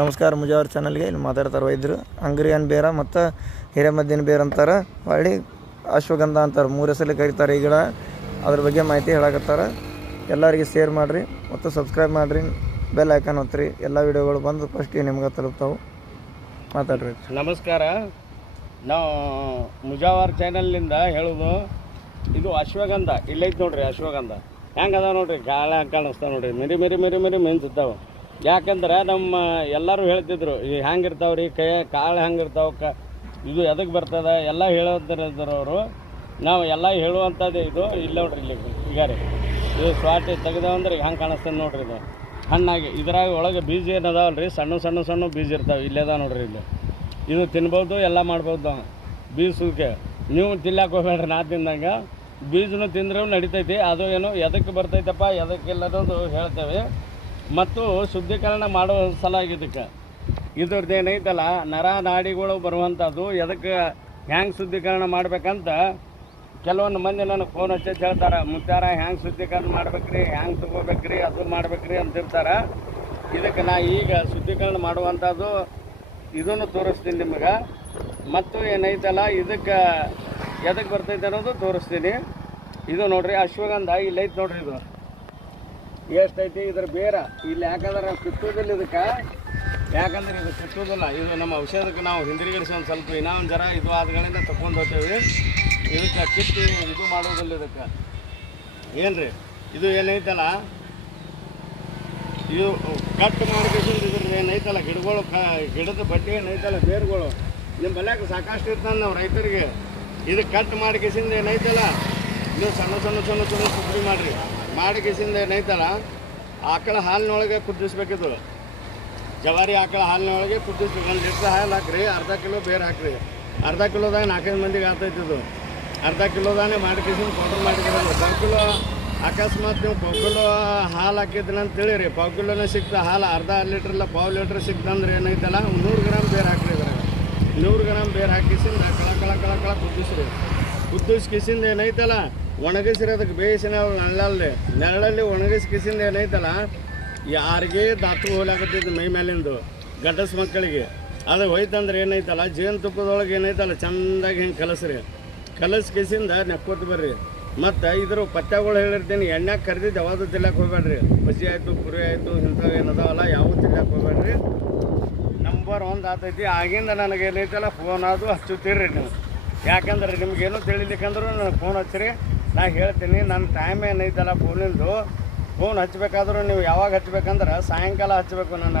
ನಮಸ್ಕಾರ ಮುಜಾವರ್ ಚಾನಲ್ಗೆ ಇಲ್ಲಿ ಮಾತಾಡ್ತಾರೆ ವೈದ್ಯರು. ಅಂಗ್ರಿಯನ್ ಬೇರ ಮತ್ತು ಹಿರೇಮದ್ದಿನ ಬೇರ ಅಂತಾರೆ, ಹೊಳ್ಳಿ ಅಶ್ವಗಂಧ ಅಂತಾರೆ. 3 ಹೆಸರಲ್ಲಿ ಕರೀತಾರೆ ಈ ಗಿಡ. ಅದ್ರ ಬಗ್ಗೆ ಮಾಹಿತಿ ಹೇಳಕತ್ತಾರೆ. ಎಲ್ಲರಿಗೆ ಶೇರ್ ಮಾಡಿರಿ ಮತ್ತು ಸಬ್ಸ್ಕ್ರೈಬ್ ಮಾಡಿರಿ, ಬೆಲ್ ಐಕಾನ್ ಒತ್ತಿರಿ. ಎಲ್ಲ ವಿಡಿಯೋಗಳು ಬಂದು ಫಸ್ಟಿಗೆ ನಿಮ್ಗೆ ತಲುಪ್ತಾವೆ. ಮಾತಾಡ್ರಿ. ನಮಸ್ಕಾರ. ನಾವು ಮುಜಾವರ್ ಚಾನಲ್ನಿಂದ ಹೇಳೋದು, ಇದು ಅಶ್ವಗಂಧ ಇಲ್ಲೈತೆ ನೋಡ್ರಿ. ಅಶ್ವಗಂಧ ಹೆಂಗೆ ಅದಾವ ನೋಡ್ರಿ, ಗಾಳಿ ಹಂಗೆ ಕಾಣಿಸ್ತಾವೆ ನೋಡ್ರಿ. ಮಿರಿ ಮೆನ್ಸಿರ್ತಾವೆ. ಯಾಕಂದ್ರೆ ನಮ್ಮ ಎಲ್ಲರೂ ಹೇಳ್ತಿದ್ರು ಈ ಹೆಂಗೆ ಇರ್ತಾವೆ ರೀ, ಕಾಳು ಹೆಂಗೆ ಇರ್ತಾವೆ, ಇದು ಎದಕ್ಕೆ ಬರ್ತದೆ ಎಲ್ಲ ಹೇಳೋದಿದ್ರು ಅವರು. ನಾವು ಎಲ್ಲ ಹೇಳುವಂಥದ್ದು ಇದು ಇಲ್ಲ ನೋಡ್ರಿ. ಇಲ್ಲಿ ಈಗ ರೀ ಇದು ಸ್ವಾಟಿ ತೆಗೆದವಂದ್ರೆ ಹೆಂಗೆ ಕಾಣಿಸ್ತದೆ ನೋಡ್ರಿ. ಇದು ಹಣ್ಣಾಗಿ ಇದ್ರಾಗ ಒಳಗೆ ಬೀಜ ಏನದಾವಲ್ಲ ರೀ, ಸಣ್ಣ ಬೀಜ ಇರ್ತಾವೆ. ಇಲ್ಲೇದ ನೋಡ್ರಿ. ಇಲ್ಲಿ ಇದು ತಿನ್ಬೋದು, ಎಲ್ಲ ಮಾಡ್ಬೋದು. ಬೀಜ ಸುಲ್ಕೆ ನೀವು ತಿನ್ನಕ್ಕೆ ಹೋಗ್ಬೇಡ್ರಿ. ನಾ ತಿಂದಂಗೆ ಬೀಜನೂ ತಿಂದ್ರೂ ನಡಿತೈತಿ. ಅದು ಏನು ಎದಕ್ಕೆ ಬರ್ತೈತಪ್ಪ ಎದಕ್ಕಿಲ್ಲ ಅನ್ನೋದು ಹೇಳ್ತೇವೆ. ಮತ್ತು ಶುದ್ಧೀಕರಣ ಮಾಡೋ ಸಲಾಗಿ ಇದ್ರದ್ದು ಏನೈತಲ್ಲ, ನರ ನಾಡಿಗಳು ಬರುವಂಥದ್ದು ಎದಕ್ಕೆ ಹ್ಯಾಂಗೆ ಶುದ್ಧೀಕರಣ ಮಾಡ್ಬೇಕಂತ ಕೆಲವೊಂದು ಮಂದಿ ನನಗೆ ಫೋನ್ ಹಚ್ಚಿ ಹೇಳ್ತಾರೆ, ಮುತ್ತಾರ ಹ್ಯಾಂಗೆ ಶುದ್ಧೀಕರಣ ಮಾಡ್ಬೇಕ್ರಿ, ಹ್ಯಾಂಗೆ ತೊಗೋಬೇಕ್ರಿ, ಅದು ಮಾಡ್ಬೇಕ್ರಿ ಅಂತಿರ್ತಾರೆ. ಇದಕ್ಕೆ ನಾ ಈಗ ಶುದ್ಧೀಕರಣ ಮಾಡುವಂಥದ್ದು ಇದನ್ನು ತೋರಿಸ್ತೀನಿ ನಿಮಗೆ. ಮತ್ತು ಏನೈತಲ್ಲ ಇದಕ್ಕೆ ಎದಕ್ಕೆ ಬರ್ತೈತೆ ಅನ್ನೋದು ತೋರಿಸ್ತೀನಿ. ಇದು ನೋಡ್ರಿ ಅಶ್ವಗಂಧ ಇಲ್ಲೈತೆ ನೋಡ್ರಿ. ಇದು ಎಷ್ಟೈತಿ ಇದ್ರ ಬೇರ ಇಲ್ಲಿ. ಯಾಕಂದ್ರೆ ನಾವು ಕಿತ್ತೋದಿಲ್ಲ ಇದಕ್ಕೆ, ಯಾಕಂದ್ರೆ ಇದು ಕಿತ್ತೋದಿಲ್ಲ. ಇದು ನಮ್ಮ ಔಷಧಕ್ಕೆ ನಾವು ಹಿಂದಿರುಗಿಸಿ ಒಂದು ಸ್ವಲ್ಪ ಇನ್ನೊಂದು ಜರ ಇದು ಆದಗಳಿಂದ ತಗೊಂಡು ಹೋಗ್ತೇವೆ. ಇದಕ್ಕೆ ಕಿತ್ತಿ ಇದು ಮಾಡೋದಿಲ್ಲ. ಇದಕ್ಕೆ ಏನು ರೀ ಇದು ಏನೈತಲ್ಲ, ಇದು ಕಟ್ ಮಾಡಿಕೊಂಡು ಇದ್ರದ್ದು ಏನೈತಲ್ಲ ಗಿಡಗಳು, ಗಿಡದ ಬಡ್ಡಿ ಏನೈತಲ್ಲ ಬೇರುಗಳು ನಿಮ್ಮ ಬಲ್ಯಾಕ ಸಾಕಷ್ಟು ಇರ್ತದೆ ನಾವು ರೈತರಿಗೆ. ಇದು ಕಟ್ ಮಾಡಿ ಕಿಸಿಂದ ಏನೈತಲ್ಲ, ಇದು ಸಣ್ಣ ಸುದ್ದಿ ಮಾಡಿ ಕಿಸಿಂದ ಏನೈತಲ್ಲ ಆಕಳ ಹಾಲಿನೊಳಗೆ ಕುದಿಸ್ಬೇಕಿದು. ಜವಾರಿ ಆಕಳ ಹಾಲಿನೊಳಗೆ ಕುದಿಸ್ಬೇಕು. 1 ಲೀಟ್ರ್ ಹಾಲು ಹಾಕ್ರಿ, ಅರ್ಧ ಕಿಲೋ ಬೇರೆ ಹಾಕ್ರಿ. ಅರ್ಧ ಕಿಲೋದಾಗ 4-5 ಮಂದಿಗೆ ಆಗ್ತೈತಿದು. ಅರ್ಧ ಕಿಲೋದಾನೆ ಮಾಡಿ ಕಿಸಿಂದ ಪೌಡರ್ ಮಾಡಿಕೊಡೋದು. 1 ಕಿಲೋ ಅಕಸ್ಮಾತ್ ನೀವು 1 ಕಿಲೋ ಹಾಲು ಹಾಕಿದ್ರಿ ಅಂತ ತಿಳಿರಿ, 1 ಕಿಲೋನೇ ಸಿಕ್ತ ಹಾಲು. ಅರ್ಧ ಲೀಟ್ರಲ್ಲ 1/2 ಲೀಟ್ರ್ ಸಿಕ್ತಂದ್ರೆ ಏನೈತಲ್ಲ 100 ಗ್ರಾಮ್ ಬೇರೆ ಹಾಕ್ರಿ. ಇದ್ರಾಗ 100 ಗ್ರಾಮ್ ಬೇರೆ ಹಾಕಿಸಿಂದ ಕಳ ಕುದಿಸ್ರಿ. ಕುದಿಸ್ ಕಿಸಿಂದ ಏನೈತಲ್ಲ ಒಣಗಿಸ್ರಿ. ಅದಕ್ಕೆ ಬೇಯಿಸಿನ ನೆರಳಲ್ಲಿ ಒಣಗಿಸಿ ಕಿಸಿಂದ ಏನೈತಲ್ಲ ಯಾರಿಗೆ ದಾತು ಹೋಲಾಕತ್ತಿದ್ದು ಮೈ ಮೇಲಿಂದು ಗಡ್ಡಸ್ ಮಕ್ಕಳಿಗೆ ಅದು ಹೋಯ್ತಂದ್ರೆ ಏನೈತಲ್ಲ ಜೇನುತುಪ್ಪದೊಳಗೆ ಏನೈತಲ್ಲ ಚೆಂದಾಗಿ ಹಿಂಗೆ ಕಲಸಿ ಕಿಸಿಂದ ನೆಕ್ಕೋತ ಬರ್ರಿ. ಮತ್ತು ಇದ್ರ ಪಥ್ಯಗಳು ಹೇಳಿರ್ತೀನಿ. ಎಣ್ಣೆ ಕರೆದಿದ್ದು ಯಾವುದು ತಿನ್ನಕ್ಕೆ ಹೋಗ್ಬೇಡ್ರಿ. ಬಜ್ಜಿ ಆಯಿತು, ಪುರಿ ಆಯಿತು, ಇಂಥವು ಏನದಾವಲ್ಲ ಯಾವುದು ತಿನ್ನಕ್ಕೆ ಹೋಗ್ಬೇಡ್ರಿ. ನಂಬರ್ 1 ಆತೈತಿ. ಆಗಿಂದ ನನಗೆ ಏನೈತಲ್ಲ ಫೋನ್ ಅದು ಹಚ್ಚುತ್ತೀರಿ ನೀವು. ಯಾಕಂದ್ರೆ ನಿಮ್ಗೇನು ತಿಳಿಲಿಕ್ಕಂದ್ರೂ ನನಗೆ ಫೋನ್ ಹಚ್ಚಿರಿ, ನಾ ಹೇಳ್ತೀನಿ. ನನ್ನ ಟೈಮ್ ಏನೈತಲ್ಲ ಫೋನಿಂದು, ಫೋನ್ ಹಚ್ಚಬೇಕಾದ್ರೂ ನೀವು ಯಾವಾಗ ಹಚ್ಬೇಕಂದ್ರೆ ಸಾಯಂಕಾಲ ಹಚ್ಚಬೇಕು. ನನ್ನ